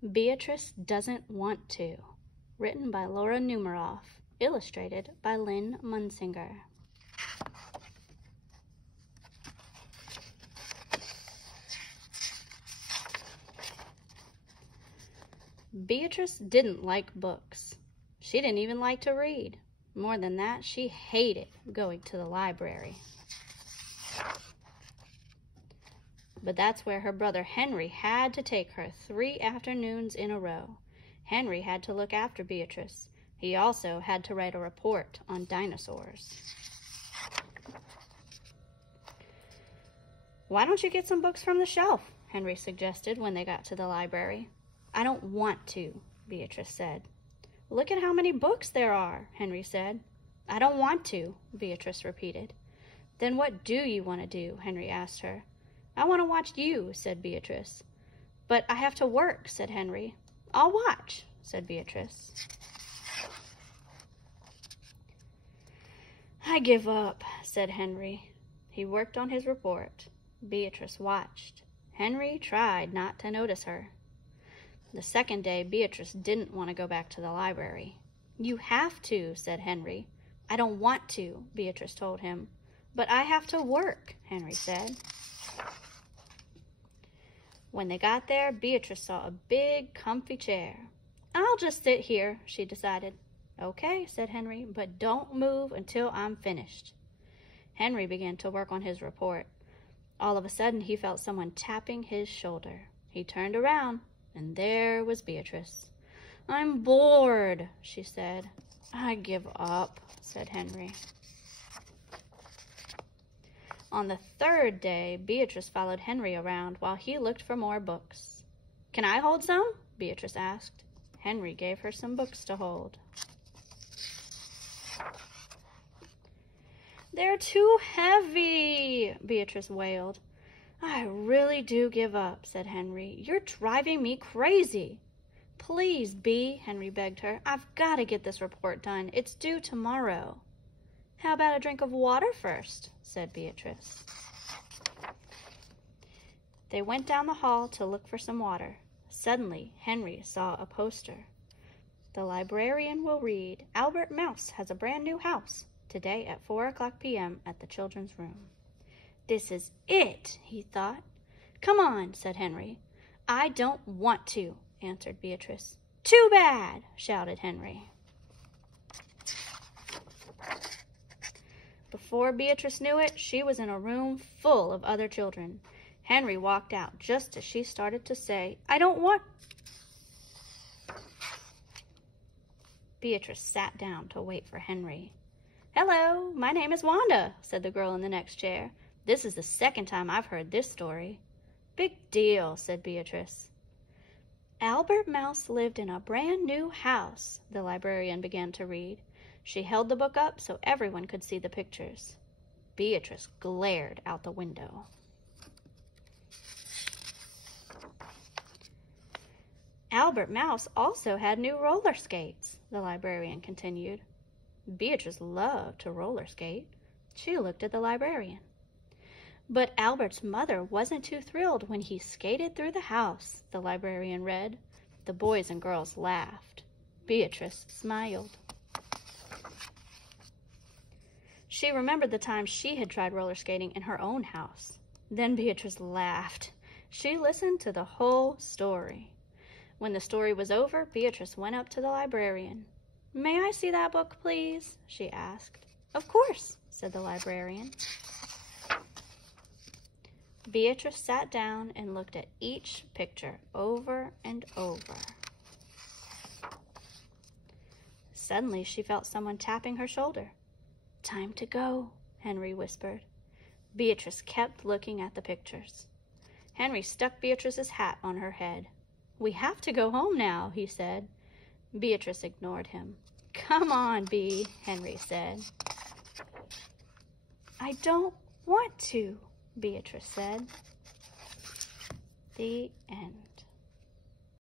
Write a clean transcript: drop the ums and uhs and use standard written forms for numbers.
Beatrice Doesn't Want To, written by Laura Numeroff, illustrated by Lynn Munsinger. Beatrice didn't like books. She didn't even like to read. More than that, she hated going to the library. But that's where her brother Henry had to take her 3 afternoons in a row. Henry had to look after Beatrice. He also had to write a report on dinosaurs. "Why don't you get some books from the shelf?" Henry suggested when they got to the library. "I don't want to," Beatrice said. "Look at how many books there are," Henry said. "I don't want to," Beatrice repeated. "Then what do you want to do?" Henry asked her. "I want to watch you," said Beatrice. "But I have to work," said Henry. "I'll watch," said Beatrice. "I give up," said Henry. He worked on his report. Beatrice watched. Henry tried not to notice her. The second day, Beatrice didn't want to go back to the library. "You have to," said Henry. "I don't want to," Beatrice told him. "But I have to work," Henry said. When they got there, Beatrice saw a big, comfy chair. "I'll just sit here," she decided. "Okay," said Henry, "but don't move until I'm finished." Henry began to work on his report. All of a sudden, he felt someone tapping his shoulder. He turned around, and there was Beatrice. "I'm bored," she said. "I give up," said Henry. On the third day, Beatrice followed Henry around while he looked for more books. "Can I hold some?" Beatrice asked. Henry gave her some books to hold. "They're too heavy," Beatrice wailed. "I really do give up," said Henry. "You're driving me crazy." "Please, Bea," Henry begged her. "I've got to get this report done. It's due tomorrow." "How about a drink of water first?" said Beatrice. They went down the hall to look for some water. Suddenly, Henry saw a poster. "The librarian will read, Albert Mouse has a brand new house, today at 4:00 p.m. at the children's room." "This is it," he thought. "Come on," said Henry. "I don't want to," answered Beatrice. "Too bad," shouted Henry. Before Beatrice knew it, she was in a room full of other children. Henry walked out just as she started to say, "I don't want..." Beatrice sat down to wait for Henry. "Hello, my name is Wanda," said the girl in the next chair. "This is the second time I've heard this story." "Big deal," said Beatrice. "Albert Mouse lived in a brand new house," the librarian began to read. She held the book up so everyone could see the pictures. Beatrice glared out the window. "Albert Mouse also had new roller skates," the librarian continued. Beatrice loved to roller skate. She looked at the librarian. "But Albert's mother wasn't too thrilled when he skated through the house," the librarian read. The boys and girls laughed. Beatrice smiled. She remembered the time she had tried roller skating in her own house. Then Beatrice laughed. She listened to the whole story. When the story was over, Beatrice went up to the librarian. "May I see that book, please?" she asked. "Of course," said the librarian. Beatrice sat down and looked at each picture over and over. Suddenly, she felt someone tapping her shoulder. "Time to go," Henry whispered. Beatrice kept looking at the pictures. Henry stuck Beatrice's hat on her head. "We have to go home now," he said. Beatrice ignored him. "Come on, Bea," Henry said. "I don't want to," Beatrice said. The end.